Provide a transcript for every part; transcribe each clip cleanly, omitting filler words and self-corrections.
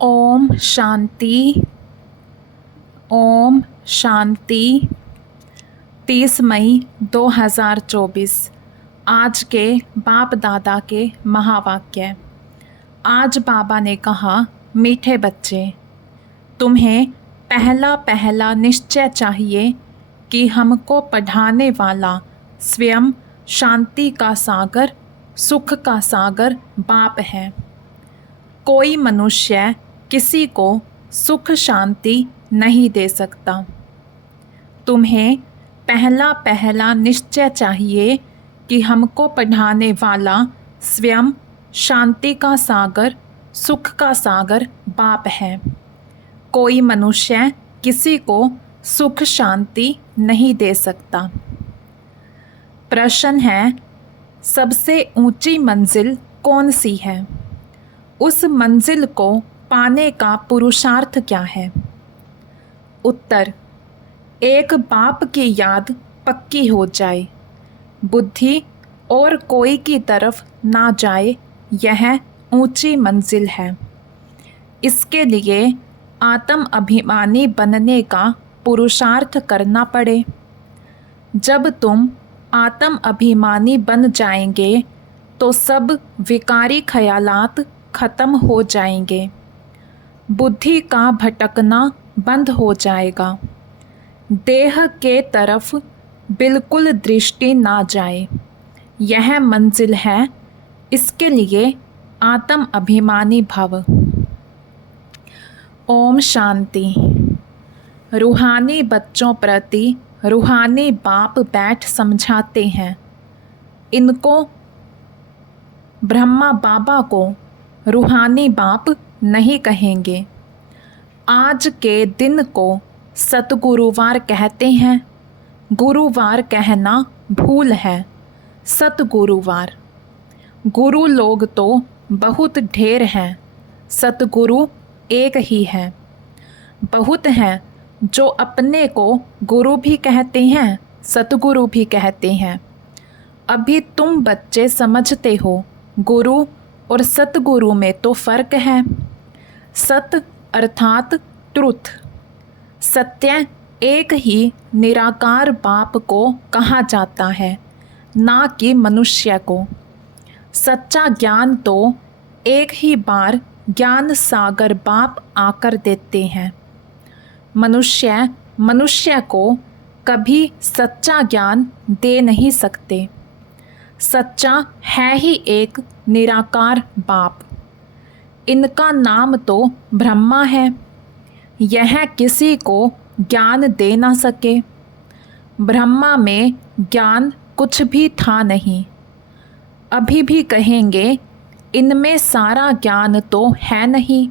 ओम शांति। ओम शांति। 30 मई 2024 आज के बाप दादा के महावाक्य। आज बाबा ने कहा, मीठे बच्चे, तुम्हें पहला पहला निश्चय चाहिए कि हमको पढ़ाने वाला स्वयं शांति का सागर, सुख का सागर बाप है। कोई मनुष्य किसी को सुख शांति नहीं दे सकता। तुम्हें पहला पहला निश्चय चाहिए कि हमको पढ़ाने वाला स्वयं शांति का सागर, सुख का सागर बाप है। कोई मनुष्य किसी को सुख शांति नहीं दे सकता। प्रश्न है, सबसे ऊंची मंजिल कौन सी है? उस मंजिल को पाने का पुरुषार्थ क्या है? उत्तर, एक बाप की याद पक्की हो जाए, बुद्धि और कोई की तरफ ना जाए, यह ऊंची मंजिल है। इसके लिए आत्म अभिमानी बनने का पुरुषार्थ करना पड़े। जब तुम आत्म अभिमानी बन जाएंगे तो सब विकारी ख्यालात खत्म हो जाएंगे, बुद्धि का भटकना बंद हो जाएगा, देह के तरफ बिल्कुल दृष्टि ना जाए। यह मंजिल है। इसके लिए आत्म अभिमानी भव। ओम शांति। रूहानी बच्चों प्रति रूहानी बाप बैठ समझाते हैं। इनको ब्रह्मा बाबा को रूहानी बाप नहीं कहेंगे। आज के दिन को सतगुरुवार कहते हैं। गुरुवार कहना भूल है। सतगुरुवार। गुरु लोग तो बहुत ढेर हैं, सतगुरु एक ही है। बहुत हैं जो अपने को गुरु भी कहते हैं, सतगुरु भी कहते हैं। अभी तुम बच्चे समझते हो, गुरु और सतगुरु में तो फर्क है। सत अर्थात ट्रुथ, सत्य एक ही निराकार बाप को कहा जाता है, ना कि मनुष्य को। सच्चा ज्ञान तो एक ही बार ज्ञान सागर बाप आकर देते हैं। मनुष्य को कभी सच्चा ज्ञान दे नहीं सकते। सच्चा है ही एक निराकार बाप। इनका नाम तो ब्रह्मा है। यह किसी को ज्ञान दे ना सके। ब्रह्मा में ज्ञान कुछ भी था नहीं। अभी भी कहेंगे, इनमें सारा ज्ञान तो है नहीं।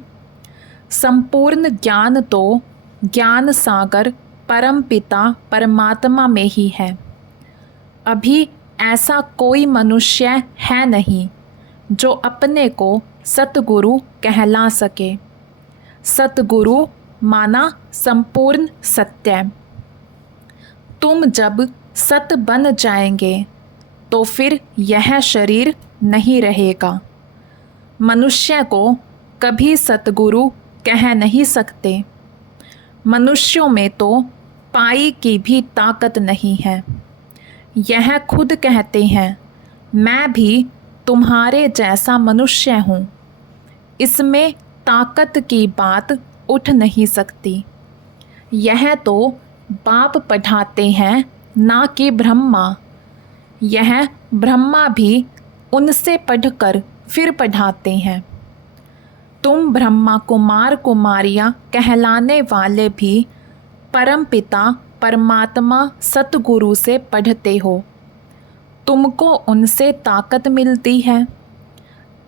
संपूर्ण ज्ञान तो ज्ञान सागर परम पिता परमात्मा में ही है। अभी ऐसा कोई मनुष्य है नहीं जो अपने को सतगुरु कहला सके। सतगुरु माना संपूर्ण सत्य। तुम जब सत बन जाएंगे तो फिर यह शरीर नहीं रहेगा। मनुष्य को कभी सतगुरु कह नहीं सकते। मनुष्यों में तो पाई की भी ताकत नहीं है। यह खुद कहते हैं, मैं भी तुम्हारे जैसा मनुष्य हूँ। इसमें ताकत की बात उठ नहीं सकती। यह तो बाप पढ़ाते हैं, ना कि ब्रह्मा। यह ब्रह्मा भी उनसे पढ़कर फिर पढ़ाते हैं। तुम ब्रह्मा कुमार कुमारियाँ कहलाने वाले भी परम पिता परमात्मा सतगुरु से पढ़ते हो। तुमको उनसे ताकत मिलती है।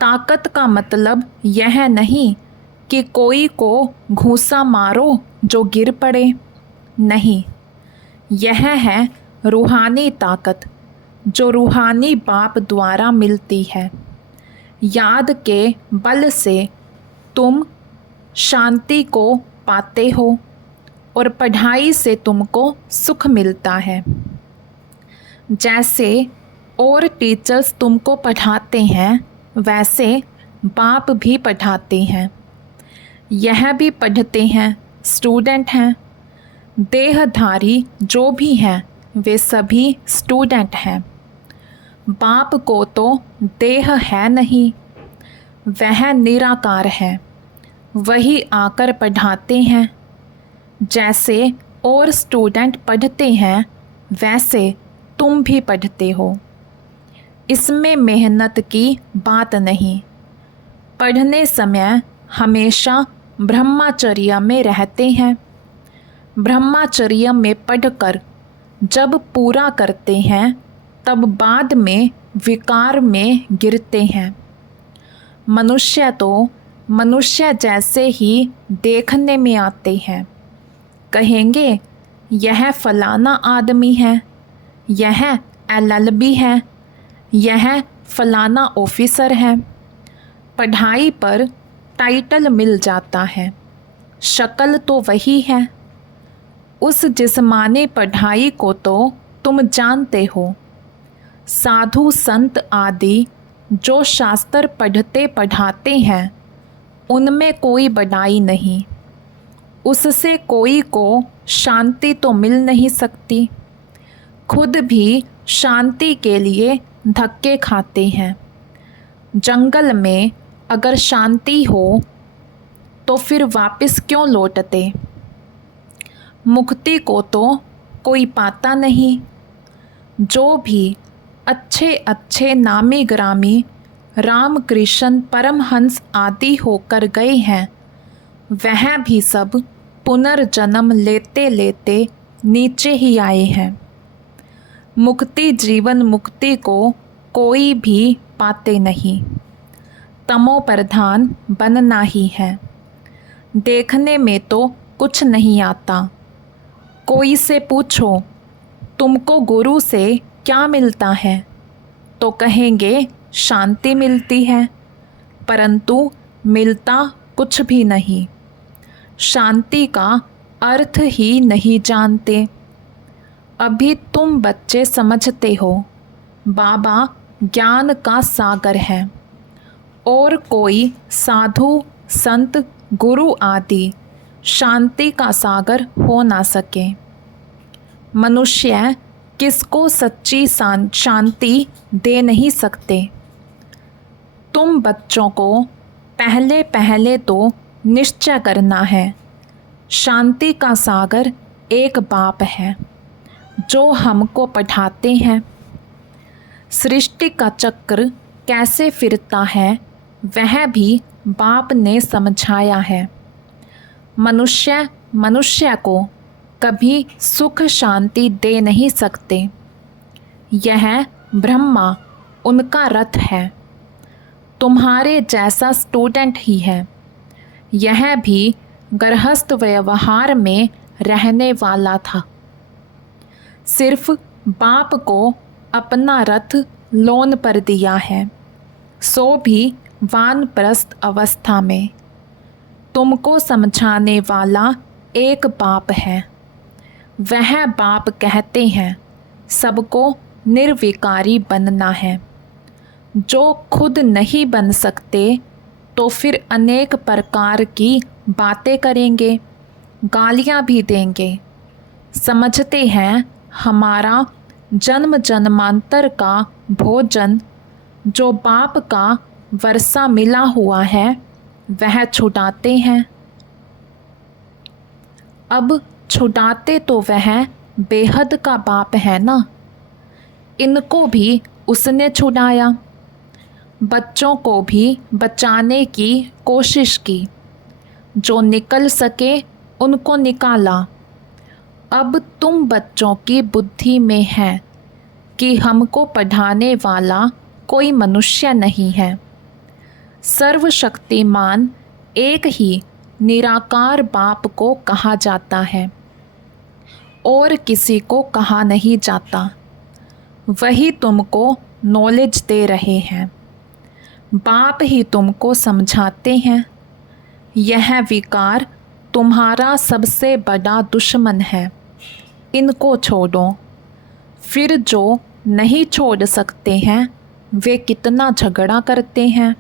ताकत का मतलब यह नहीं कि कोई को घूंसा मारो जो गिर पड़े। नहीं, यह है रूहानी ताकत जो रूहानी बाप द्वारा मिलती है। याद के बल से तुम शांति को पाते हो और पढ़ाई से तुमको सुख मिलता है। जैसे और टीचर्स तुमको पढ़ाते हैं, वैसे बाप भी पढ़ाते हैं। यह भी पढ़ते हैं, स्टूडेंट हैं। देहधारी जो भी हैं वे सभी स्टूडेंट हैं। बाप को तो देह है नहीं, वह निराकार है, वही आकर पढ़ाते हैं। जैसे और स्टूडेंट पढ़ते हैं वैसे तुम भी पढ़ते हो। इसमें मेहनत की बात नहीं। पढ़ने समय हमेशा ब्रह्मचर्य में रहते हैं। ब्रह्मचर्य में पढ़कर जब पूरा करते हैं तब बाद में विकार में गिरते हैं। मनुष्य तो मनुष्य जैसे ही देखने में आते हैं। कहेंगे यह फलाना आदमी है, यह LLB है, यह फलाना ऑफिसर है। पढ़ाई पर टाइटल मिल जाता है, शक्ल तो वही है। उस जिस्मानी पढ़ाई को तो तुम जानते हो। साधु संत आदि जो शास्त्र पढ़ते पढ़ाते हैं उनमें कोई बड़ाई नहीं। उससे कोई को शांति तो मिल नहीं सकती। खुद भी शांति के लिए धक्के खाते हैं। जंगल में अगर शांति हो तो फिर वापस क्यों लौटते? मुक्ति को तो कोई पाता नहीं। जो भी अच्छे अच्छे नामी ग्रामी रामकृष्ण परमहंस आदि होकर गए हैं वह भी सब पुनर्जन्म लेते लेते नीचे ही आए हैं। मुक्ति जीवन मुक्ति को कोई भी पाते नहीं। तमो प्रधान बनना ही है। देखने में तो कुछ नहीं आता। कोई से पूछो तुमको गुरु से क्या मिलता है तो कहेंगे शांति मिलती है, परंतु मिलता कुछ भी नहीं। शांति का अर्थ ही नहीं जानते। अभी तुम बच्चे समझते हो बाबा ज्ञान का सागर है और कोई साधु संत गुरु आदि शांति का सागर हो ना सके। मनुष्य किसको सच्ची शांति दे नहीं सकते। तुम बच्चों को पहले पहले तो निश्चय करना है। शांति का सागर एक बाप है जो हमको पढ़ाते हैं। सृष्टि का चक्र कैसे फिरता है वह भी बाप ने समझाया है। मनुष्य मनुष्य को कभी सुख शांति दे नहीं सकते। यह ब्रह्मा उनका रथ है। तुम्हारे जैसा स्टूडेंट ही है। यह भी गृहस्थ व्यवहार में रहने वाला था। सिर्फ बाप को अपना रथ लोन पर दिया है, सो भी वानप्रस्थ अवस्था में। तुमको समझाने वाला एक बाप है। वह बाप कहते हैं सबको निर्विकारी बनना है। जो खुद नहीं बन सकते तो फिर अनेक प्रकार की बातें करेंगे, गालियाँ भी देंगे। समझते हैं हमारा जन्म जन्मांतर का भोजन जो बाप का वर्षा मिला हुआ है वह छुड़ाते हैं। अब छुड़ाते तो वह बेहद का बाप है ना। इनको भी उसने छुड़ाया। बच्चों को भी बचाने की कोशिश की। जो निकल सके उनको निकाला। अब तुम बच्चों की बुद्धि में है कि हमको पढ़ाने वाला कोई मनुष्य नहीं है। सर्वशक्तिमान एक ही निराकार बाप को कहा जाता है और किसी को कहा नहीं जाता। वही तुमको नॉलेज दे रहे हैं। बाप ही तुमको समझाते हैं। यह विकार तुम्हारा सबसे बड़ा दुश्मन है। इनको छोड़ो। फिर जो नहीं छोड़ सकते हैं वे कितना झगड़ा करते हैं।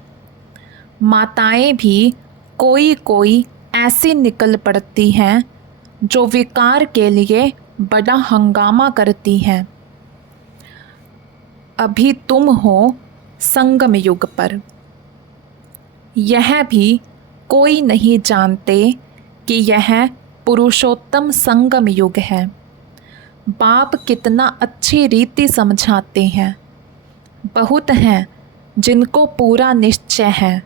माताएं भी कोई कोई ऐसी निकल पड़ती हैं जो विकार के लिए बड़ा हंगामा करती हैं। अभी तुम हो संगम युग पर, यह भी कोई नहीं जानते कि यह पुरुषोत्तम संगम युग है। बाप कितना अच्छी रीति समझाते हैं। बहुत हैं जिनको पूरा निश्चय है,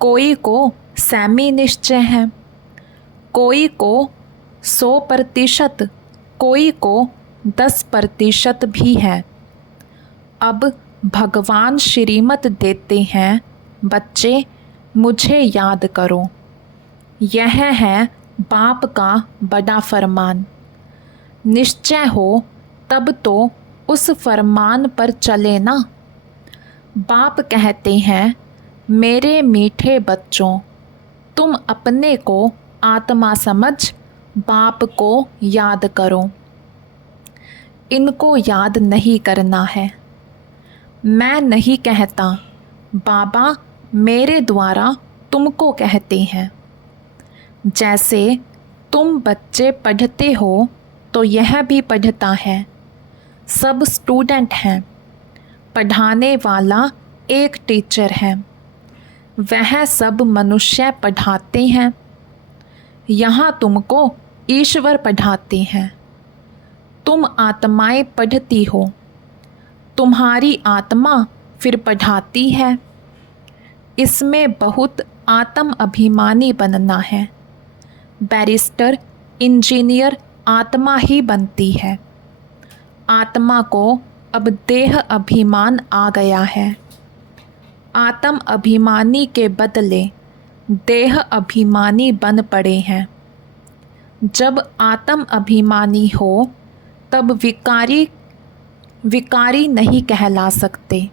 कोई को सेमी निश्चय है, कोई को 100%, कोई को 10% भी है। अब भगवान श्रीमत देते हैं, बच्चे मुझे याद करो। यह है बाप का बड़ा फरमान। निश्चय हो तब तो उस फरमान पर चले ना। बाप कहते हैं, मेरे मीठे बच्चों, तुम अपने को आत्मा समझ बाप को याद करो। इनको याद नहीं करना है। मैं नहीं कहता, बाबा मेरे द्वारा तुमको कहते हैं। जैसे तुम बच्चे पढ़ते हो तो यह भी पढ़ता है। सब स्टूडेंट हैं, पढ़ाने वाला एक टीचर है। वह सब मनुष्य पढ़ाते हैं। यहाँ तुमको ईश्वर पढ़ाते हैं। तुम आत्माएं पढ़ती हो, तुम्हारी आत्मा फिर पढ़ाती है। इसमें बहुत आत्म अभिमानी बनना है। बैरिस्टर, इंजीनियर आत्मा ही बनती है। आत्मा को अब देह अभिमान आ गया है। आत्म अभिमानी के बदले देह अभिमानी बन पड़े हैं। जब आत्म अभिमानी हो तब विकारी नहीं कहला सकते।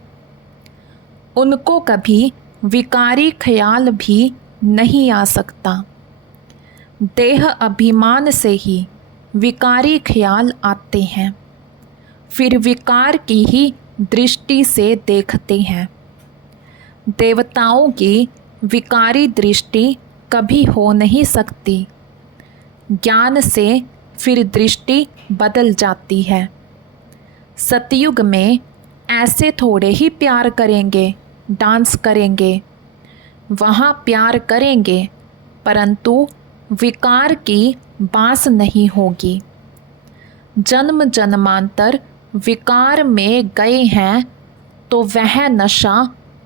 उनको कभी विकारी ख्याल भी नहीं आ सकता। देह अभिमान से ही विकारी ख्याल आते हैं, फिर विकार की ही दृष्टि से देखते हैं। देवताओं की विकारी दृष्टि कभी हो नहीं सकती। ज्ञान से फिर दृष्टि बदल जाती है। सतयुग में ऐसे थोड़े ही प्यार करेंगे, डांस करेंगे। वहाँ प्यार करेंगे परंतु विकार की बास नहीं होगी। जन्म जन्मांतर विकार में गए हैं तो वह नशा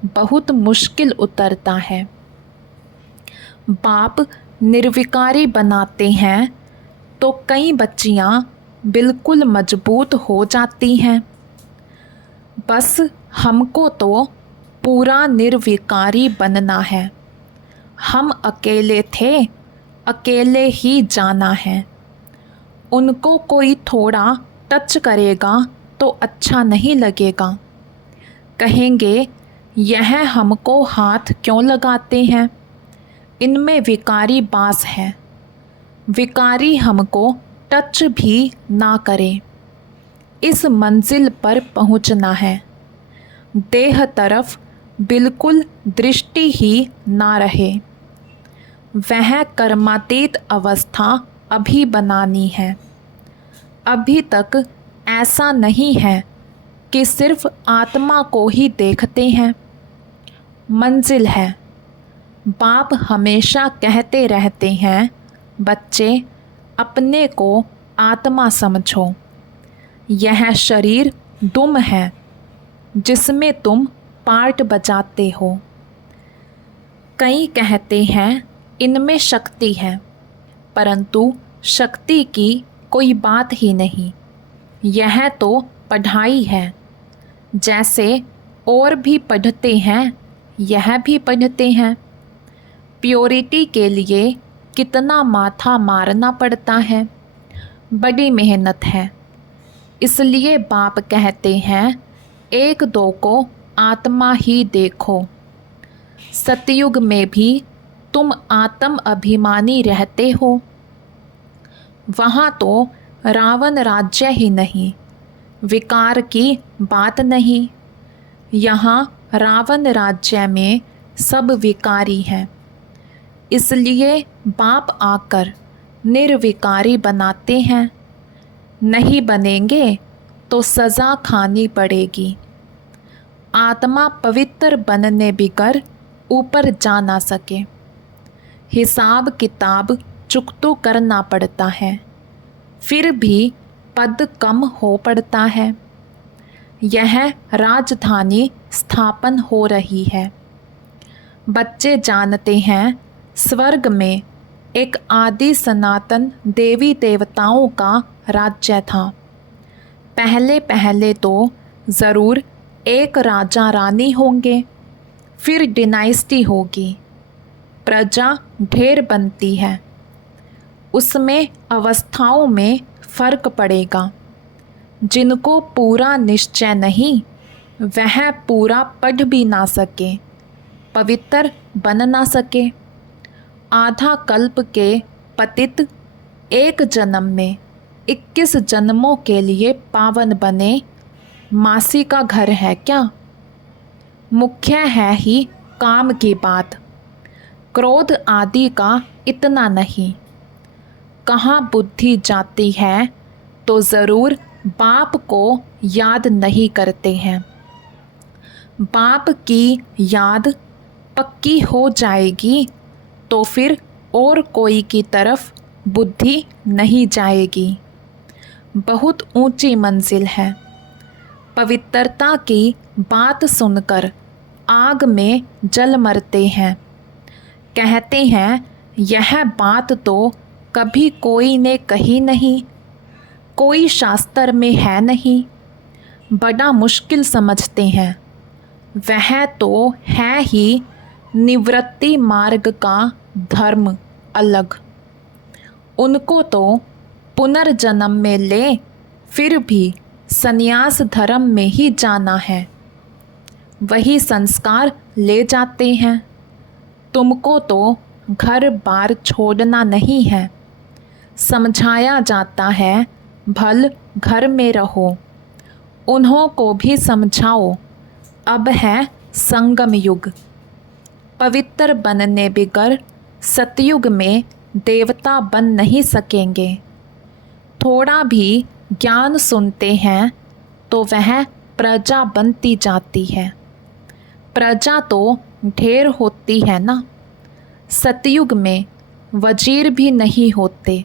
बहुत मुश्किल उतरता है। बाप निर्विकारी बनाते हैं तो कई बच्चियां बिल्कुल मजबूत हो जाती हैं। बस हमको तो पूरा निर्विकारी बनना है। हम अकेले थे, अकेले ही जाना है। उनको कोई थोड़ा टच करेगा तो अच्छा नहीं लगेगा। कहेंगे यह हमको हाथ क्यों लगाते हैं, इनमें विकारी बास है। विकारी हमको टच भी ना करे। इस मंजिल पर पहुंचना है। देह तरफ बिल्कुल दृष्टि ही ना रहे। वह कर्मातीत अवस्था अभी बनानी है। अभी तक ऐसा नहीं है कि सिर्फ आत्मा को ही देखते हैं। मंजिल है। बाप हमेशा कहते रहते हैं, बच्चे अपने को आत्मा समझो। यह शरीर दुम है जिसमें तुम पार्ट बजाते हो। कई कहते हैं इनमें शक्ति है, परंतु शक्ति की कोई बात ही नहीं। यह तो पढ़ाई है। जैसे और भी पढ़ते हैं, यह भी पढ़ते हैं। प्योरिटी के लिए कितना माथा मारना पड़ता है, बड़ी मेहनत है। इसलिए बाप कहते हैं, एक दो को आत्मा ही देखो। सतयुग में भी तुम आत्म अभिमानी रहते हो। वहाँ तो रावण राज्य ही नहीं, विकार की बात नहीं। यहाँ रावण राज्य में सब विकारी हैं। इसलिए बाप आकर निर्विकारी बनाते हैं। नहीं बनेंगे तो सज़ा खानी पड़ेगी। आत्मा पवित्र बनने बिगर ऊपर जा ना सके। हिसाब किताब चुकतो करना पड़ता है, फिर भी पद कम हो पड़ता है। यह राजधानी स्थापन हो रही है। बच्चे जानते हैं स्वर्ग में एक आदि सनातन देवी देवताओं का राज्य था। पहले पहले तो ज़रूर एक राजा रानी होंगे, फिर डिनाइस्टी होगी, प्रजा ढेर बनती है। उसमें अवस्थाओं में फ़र्क पड़ेगा। जिनको पूरा निश्चय नहीं, वह पूरा पढ़ भी ना सके, पवित्र बन ना सके। आधा कल्प के पतित एक जन्म में 21 जन्मों के लिए पावन बने, मासी का घर है क्या? मुख्य है ही काम की बात, क्रोध आदि का इतना नहीं। कहाँ बुद्धि जाती है तो ज़रूर बाप को याद नहीं करते हैं। बाप की याद पक्की हो जाएगी तो फिर और कोई की तरफ बुद्धि नहीं जाएगी। बहुत ऊंची मंजिल है। पवित्रता की बात सुनकर आग में जल मरते हैं। कहते हैं यह बात तो कभी कोई ने कही नहीं, कोई शास्त्र में है नहीं। बड़ा मुश्किल समझते हैं। वह तो है ही निवृत्ति मार्ग का धर्म अलग। उनको तो पुनर्जन्म में ले, फिर भी संन्यास धर्म में ही जाना है। वही संस्कार ले जाते हैं। तुमको तो घर बार छोड़ना नहीं है। समझाया जाता है भल घर में रहो। उन्हों को भी समझाओ, अब है संगम युग। पवित्र बनने बिगर सतयुग में देवता बन नहीं सकेंगे। थोड़ा भी ज्ञान सुनते हैं तो वह प्रजा बनती जाती है। प्रजा तो ढेर होती है ना। सतयुग में वजीर भी नहीं होते,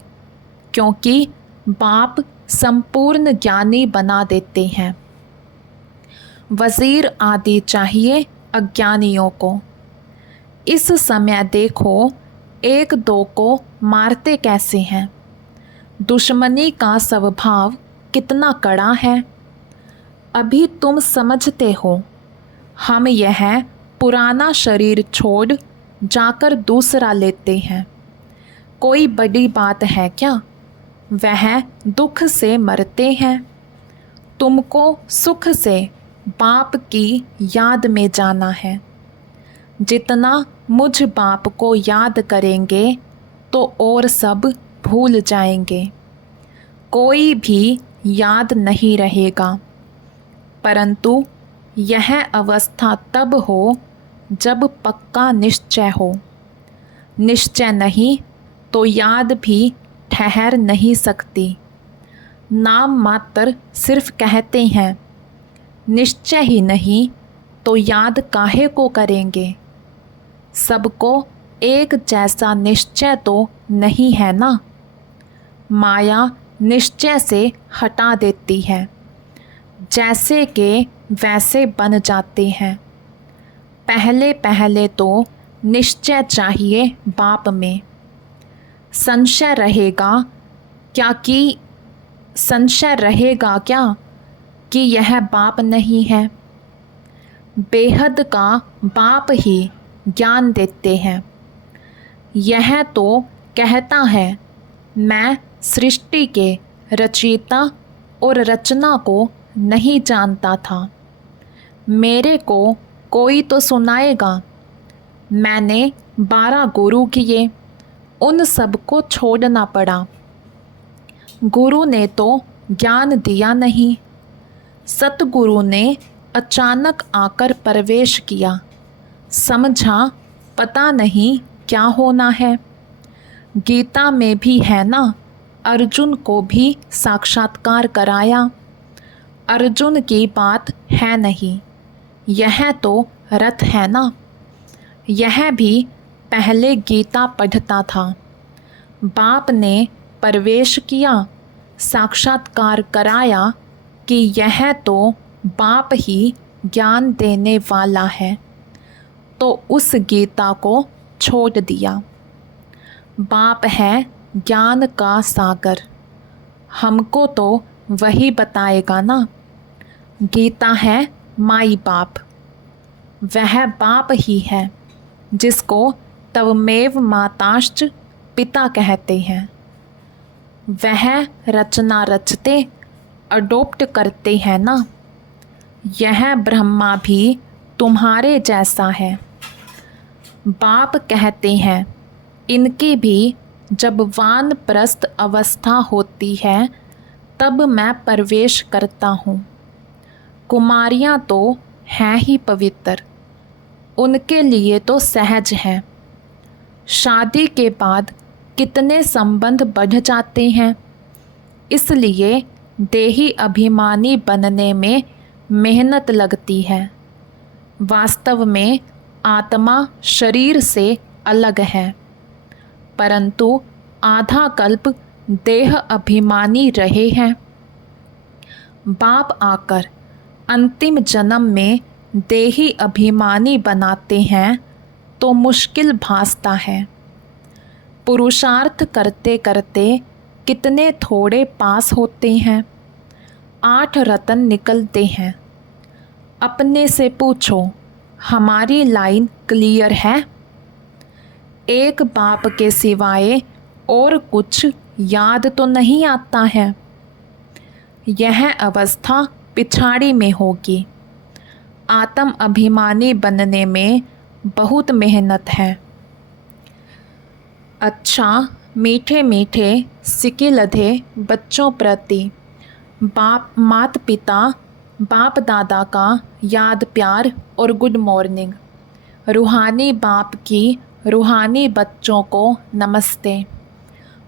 क्योंकि बाप संपूर्ण ज्ञानी बना देते हैं। वजीर आदि चाहिए अज्ञानियों को। इस समय देखो एक दो को मारते कैसे हैं। दुश्मनी का स्वभाव कितना कड़ा है। अभी तुम समझते हो हम यह पुराना शरीर छोड़ जाकर दूसरा लेते हैं। कोई बड़ी बात है क्या? वह दुख से मरते हैं। तुमको सुख से बाप की याद में जाना है। जितना मुझ बाप को याद करेंगे तो और सब भूल जाएंगे। कोई भी याद नहीं रहेगा। परंतु यह अवस्था तब हो जब पक्का निश्चय हो। निश्चय नहीं तो याद भी ठहर नहीं सकती। नाम मात्र सिर्फ कहते हैं। निश्चय ही नहीं तो याद काहे को करेंगे। सबको एक जैसा निश्चय तो नहीं है ना। माया निश्चय से हटा देती है। जैसे के वैसे बन जाते हैं। पहले पहले तो निश्चय चाहिए बाप में। संशय रहेगा क्या कि यह बाप नहीं है। बेहद का बाप ही ज्ञान देते हैं। यह तो कहता है मैं सृष्टि के रचयिता और रचना को नहीं जानता था। मेरे को कोई तो सुनाएगा। मैंने 12 गुरु किए, उन सबको छोड़ना पड़ा। गुरु ने तो ज्ञान दिया नहीं। सतगुरु ने अचानक आकर प्रवेश किया। समझा पता नहीं क्या होना है। गीता में भी है ना, अर्जुन को भी साक्षात्कार कराया। अर्जुन की बात है नहीं, यह तो रथ है ना। यह भी पहले गीता पढ़ता था। बाप ने प्रवेश किया, साक्षात्कार कराया कि यह तो बाप ही ज्ञान देने वाला है, तो उस गीता को छोड़ दिया। बाप है ज्ञान का सागर, हमको तो वही बताएगा ना। गीता है माई बाप, वह बाप ही है जिसको तवमेव माताश्च पिता कहते हैं। वह रचना रचते अडोप्ट करते हैं ना। यह ब्रह्मा भी तुम्हारे जैसा है। बाप कहते हैं इनकी भी जब वानप्रस्थ अवस्था होती है तब मैं प्रवेश करता हूँ। कुमारियाँ तो हैं ही पवित्र, उनके लिए तो सहज है। शादी के बाद कितने संबंध बढ़ जाते हैं, इसलिए देही अभिमानी बनने में मेहनत लगती है। वास्तव में आत्मा शरीर से अलग है, परंतु आधा कल्प देह अभिमानी रहे हैं। बाप आकर अंतिम जन्म में देही अभिमानी बनाते हैं तो मुश्किल भासता है। पुरुषार्थ करते करते कितने थोड़े पास होते हैं। 8 रत्न निकलते हैं। अपने से पूछो, हमारी लाइन क्लियर है? एक बाप के सिवाय और कुछ याद तो नहीं आता है। यह अवस्था पिछाड़ी में होगी। आत्म अभिमानी बनने में बहुत मेहनत है। अच्छा, मीठे मीठे सिके लधे बच्चों प्रति बाप माता पिता बाप दादा का याद प्यार और गुड मॉर्निंग। रूहानी बाप की रूहानी बच्चों को नमस्ते।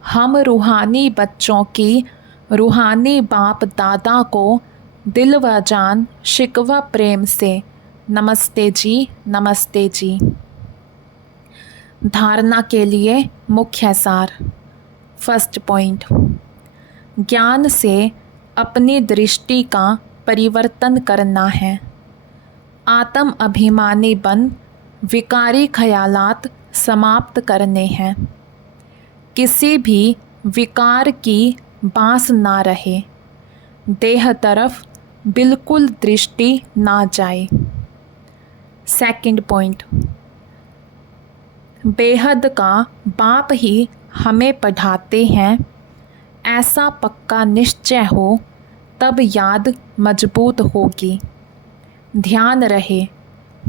हम रूहानी बच्चों की रूहानी बाप दादा को दिल व जान शिकवा प्रेम से नमस्ते जी, नमस्ते जी। धारणा के लिए मुख्य सार। फर्स्ट पॉइंट, ज्ञान से अपनी दृष्टि का परिवर्तन करना है। आत्म अभिमानी बन विकारी ख्यालात समाप्त करने हैं। किसी भी विकार की बांस ना रहे, देह तरफ बिल्कुल दृष्टि ना जाए। सेकंड पॉइंट, बेहद का बाप ही हमें पढ़ाते हैं, ऐसा पक्का निश्चय हो तब याद मजबूत होगी। ध्यान रहे,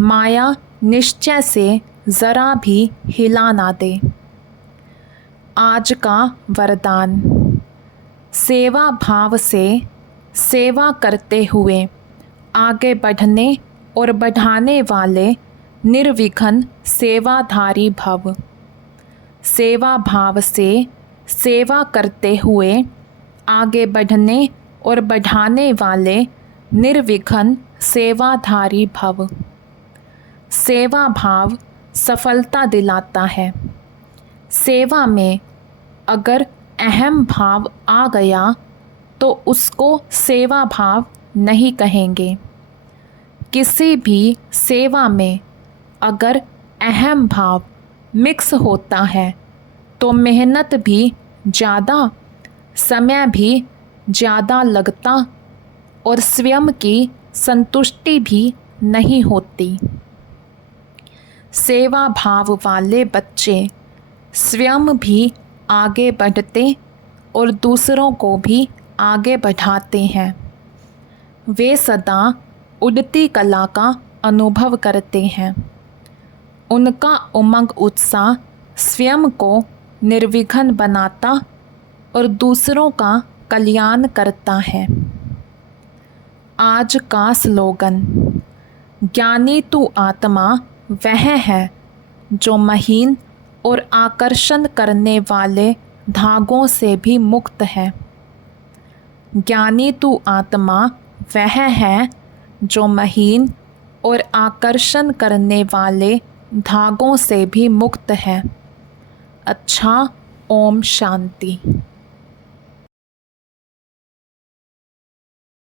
माया निश्चय से ज़रा भी हिला ना दे। आज का वरदान, सेवा भाव से सेवा करते हुए आगे बढ़ने और बढ़ाने वाले निर्विघ्न सेवाधारी भव। सेवा भाव से सेवा करते हुए आगे बढ़ने और बढ़ाने वाले निर्विघ्न सेवाधारी भव। सेवा भाव सफलता दिलाता है। सेवा में अगर अहम भाव आ गया तो उसको सेवा भाव नहीं कहेंगे। किसी भी सेवा में अगर अहम भाव मिक्स होता है तो मेहनत भी ज़्यादा, समय भी ज़्यादा लगता और स्वयं की संतुष्टि भी नहीं होती। सेवा भाव वाले बच्चे स्वयं भी आगे बढ़ते और दूसरों को भी आगे बढ़ाते हैं। वे सदा उड़ती कला का अनुभव करते हैं। उनका उमंग उत्साह स्वयं को निर्विघ्न बनाता और दूसरों का कल्याण करता है। आज का स्लोगन, ज्ञानी तू आत्मा वह है जो महीन और आकर्षण करने वाले धागों से भी मुक्त है। ज्ञानी तू आत्मा वह है जो महीन और आकर्षण करने वाले धागों से भी मुक्त है। अच्छा, ओम शांति।